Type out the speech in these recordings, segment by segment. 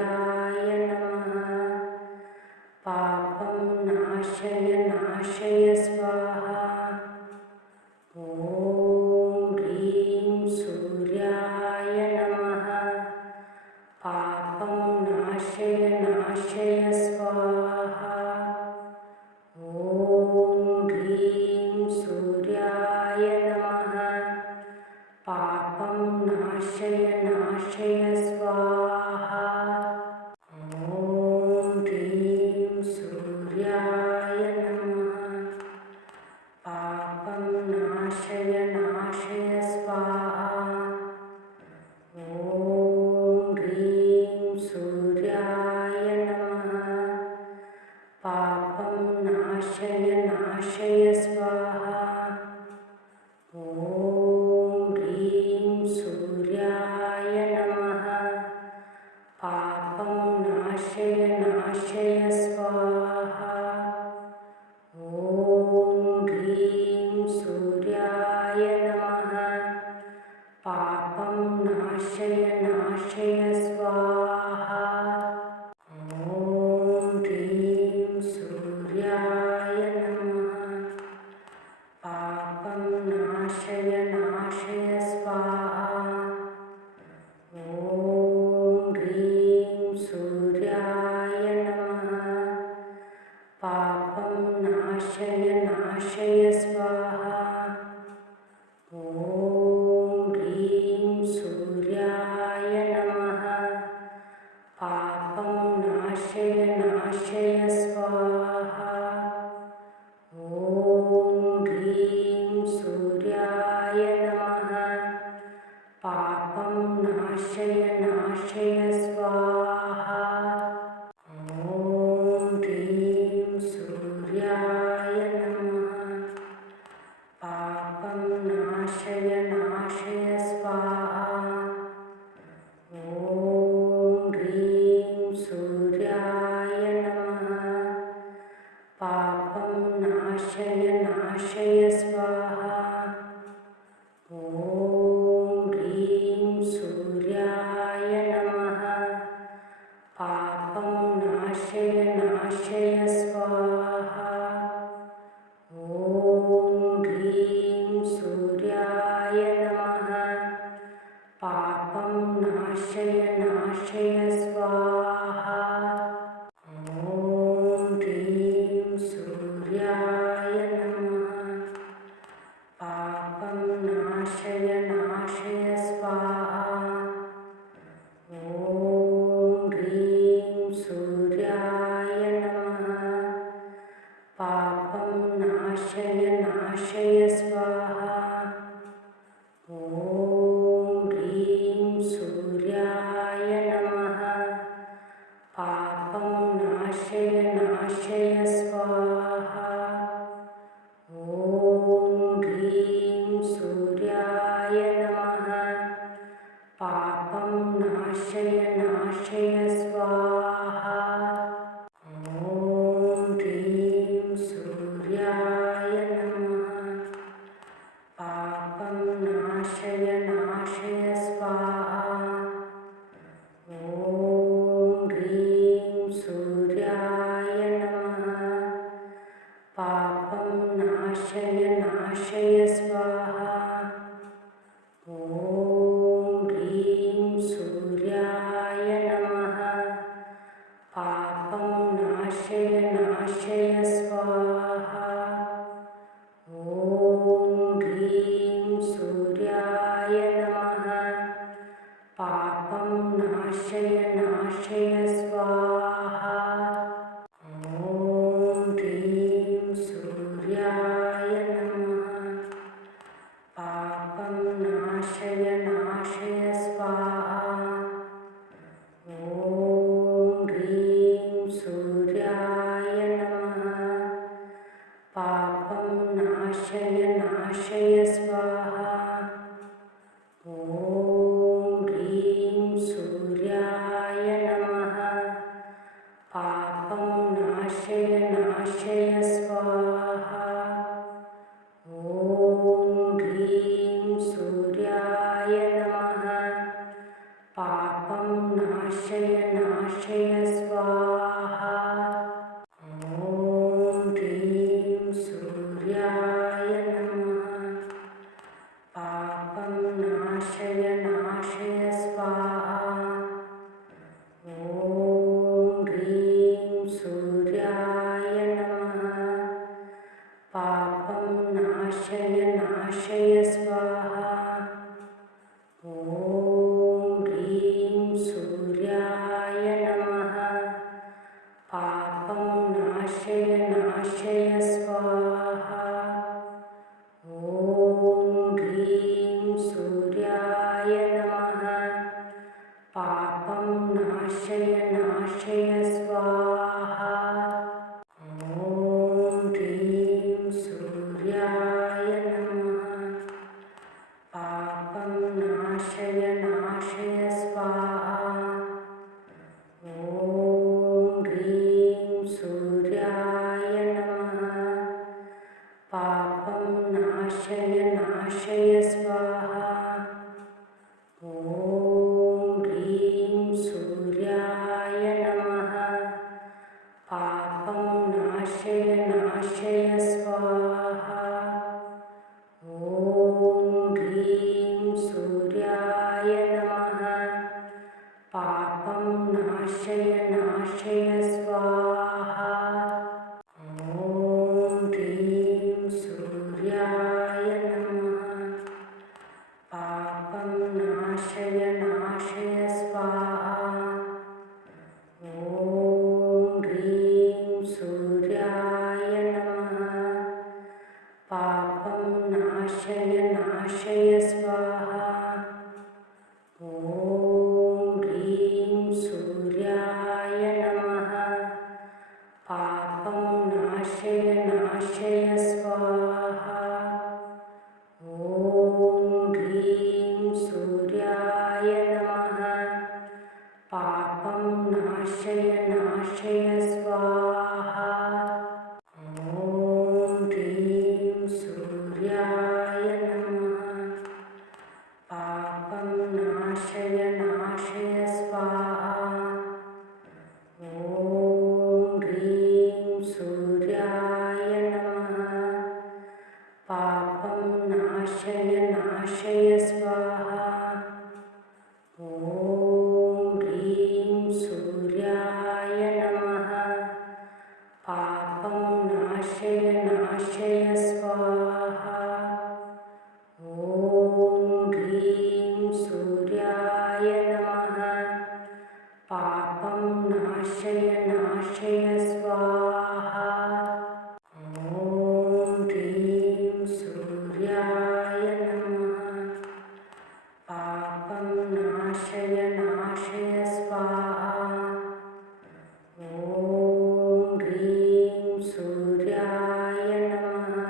सूर्याय नमः पापं नाशय नाशय स्वाहा ॐ ह्रीं सूर्याय नमः पापं नाशय नाशय स्वाहा ॐ ह्रीं सूर्याय नमः पापं नाशय नाशय स्वाहा ॐ ह्रीं सूर्याय नमः पापं नाशय नाशय स्वाहा ॐ ह्रीं सूर्याय नमः पापं नाशय नाशय स्वाहा ॐ ह्रीं सूर्याय नमः पापं नाशय नाशय स्वाहा ॐ ह्रीं सूर्याय नमः पापं नाशय नाशय स्वाहा ॐ ह्रीं सूर्याय नमः पापं नाशय नाशय स्वाहा ॐ ह्रीं सूर्याय नमः पापं नाशय नाशय स्वाहा ॐ ह्रीं सूर्याय नमः पापं नाशय नाशय स्वाहा ॐ ह्रीं सूर्याय नमः पापं नाशय नाशय स्वाहा ॐ ह्रीं सूर्याय नमः पापं नाशय नाशय स्वाहा ॐ ह्रीं सूर्याय नमः पापं नाशय नाशय स्वाहा ॐ ह्रीं सूर्याय नमः पापं नाशय नाशय स्वाहा ॐ ह्रीं सूर्याय नमः पापं नाशय नाशय स्वाहा ॐ ह्रीं सूर्याय नमः पापं नाशय नाशय स्वाहा ॐ ह्रीं सूर्याय नमः नाशय नाशय स्वाहा ॐ ह्रीं सूर्याय नमः पापं नाशय नाशय स्वाहा ॐ ह्रीं सूर्याय नमः पापं नाशय नाशय स्वाहा ॐ ह्रीं सूर्याय नमः पापं नाशय नाशय स्वाहा ॐ ह्रीं सूर्याय नमः पापं नाशय नाशय स्वाहा ॐ ह्रीं सूर्याय नमः पापं नाशय नाशय स्वाहा ॐ ह्रीं सूर्याय नमः पापं नाशय नाशय स्वाहा ॐ ह्रीं सूर्याय नमः पापं नाशय नाशय स्वाहा ॐ ह्रीं सूर्याय नमः पापं नाशय नाशय स्वाहा ॐ ह्रीं सूर्याय नमः पापं नाशय नाशय स्वाहा ॐ ह्रीं सूर्याय नमः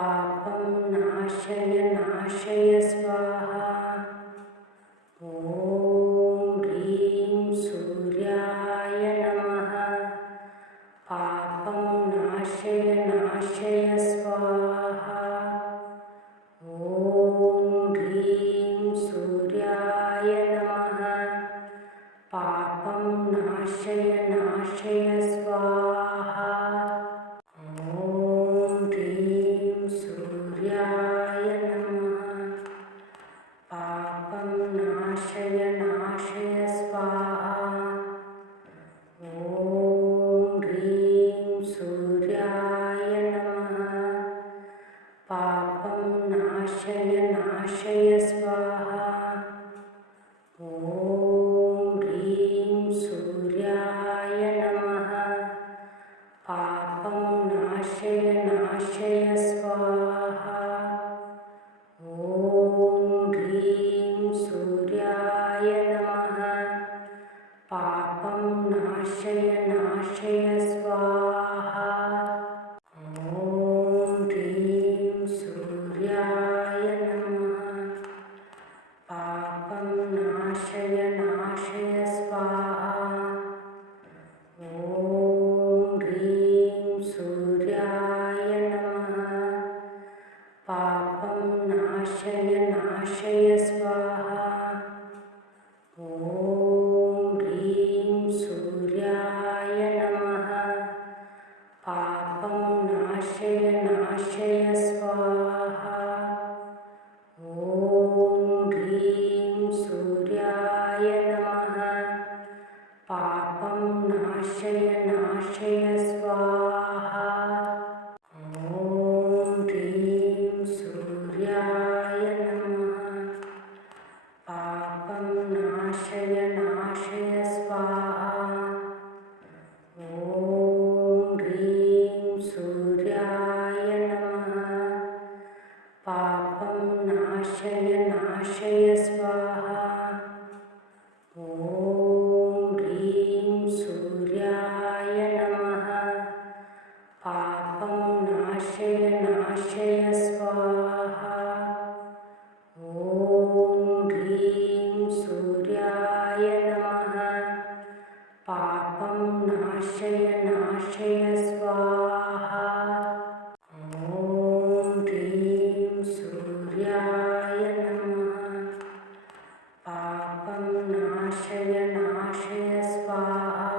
पापं नाशय नाशय स्वाहा ॐ ह्रीं सूर्याय नमः पापं नाशय नाशय स्वाहा ॐ ह्रीं सूर्याय नमः पापं नाशय नाशय स्वाहा ॐ ह्रीं सूर्याय नमः पापं नाशय नाशय स्वाहा ॐ ह्रीं सूर्याय नमः पापं नाशय नाशय स्वाहा ॐ ह्रीं सूर्याय नमः पापं नाशय नाशय स्वाहा ॐ ह्रीं सूर्याय नमः पापं नाशय नाशय स्वाहा ॐ ह्रीं सूर्याय नमः पापं नाशय नाशय स्वाहा ॐ ह्रीं सूर्याय नमः पापं नाशय नाशय स्वाहा ॐ ह्रीं सूर्याय नमः पापं नाशय नाशय स्वाहा ॐ ह्रीं सूर्याय नमः पापं नाशय नाशय स्वाहा ॐ ह्रीं सूर्याय नमः पापं नाशय नाशय स्वाहा ॐ ह्रीं सूर्याय नमः पापं नाशय नाशय स्वाहा ॐ ह्रीं सूर्याय नमः पापं नाशय नाशय स्वाहा ॐ ह्रीं सूर्याय नमः पापं नाशय नाशय स्वाहा ॐ ह्रीं सूर्याय नमः पापं नाशय नाशय स्वाहा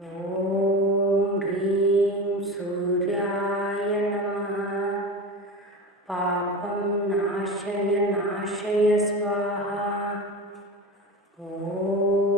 ॐ ह्रीं सूर्याय नमः पापं नाशय नाशय स्वाहा ॐ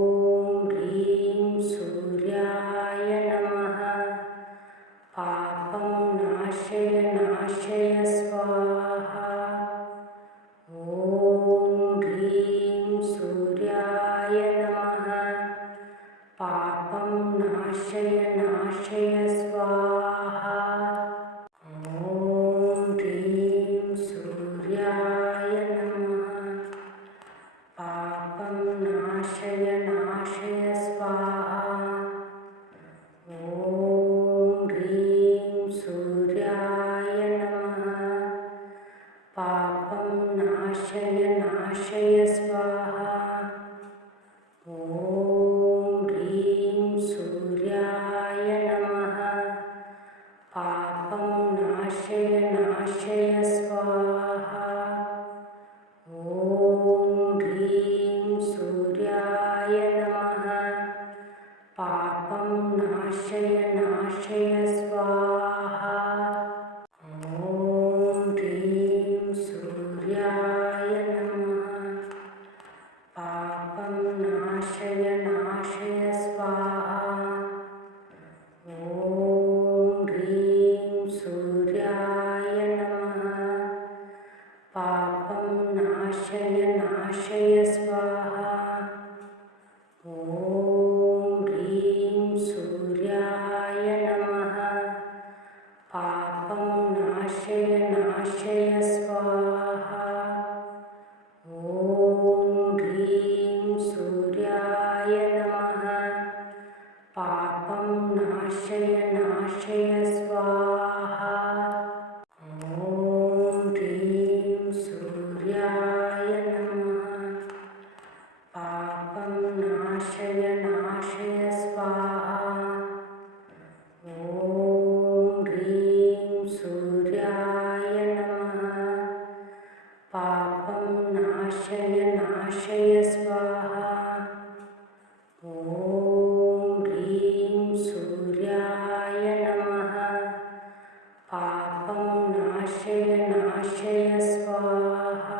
नाशय स्वाहा। ॐ ह्रीं सूर्याय नमः। पापं नाशय नाशय स्वाहा। ॐ ह्रीं सूर्याय नमः। पापं नाशय नाशय स्वाहा। ॐ ह्रीं सूर्याय नमः। पापं नाशय नाशय स्वाहा। ॐ ह्रीं सूर्याय नमः। पापं नाशय नाशय स्वाहा। ॐ ह्रीं सूर्याय नमः। पापं नाशय नाशय स्वाहा। ॐ ह्रीं सूर्याय नमः। पापं नाशय नाशय स्वाहा। ॐ ह्रीं सूर्याय नमः। पापं नाशय नाशय स्वाहा। ॐ ह्रीं सूर्याय नमः। पापं नाशय नाशय स्वाहा। ॐ ह्रीं सूर्याय नमः। पापं नाशय नाशय स्वाहा।